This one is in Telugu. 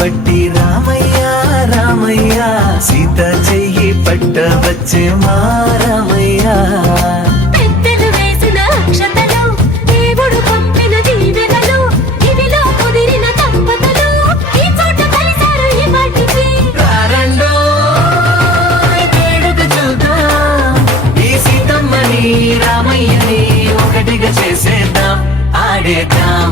పట్టి రామయ్య రామయ్య సీత చెయ్యి పట్ట వచ్చే మా రామయ్య. పెద్దలు వేసిన అక్షతలు, దేవుడు పంపిన దీవెనలు, ఇవిలో కుదిరిన దంపతులు ఈ చోట కలిశారు ఈ పాటికి. రారండో వేడుక చూద్దాం, ఈ సీతమ్మని రామయ్యని ఒకటిగా చేసేద్దాం, ఆడేద్దాం.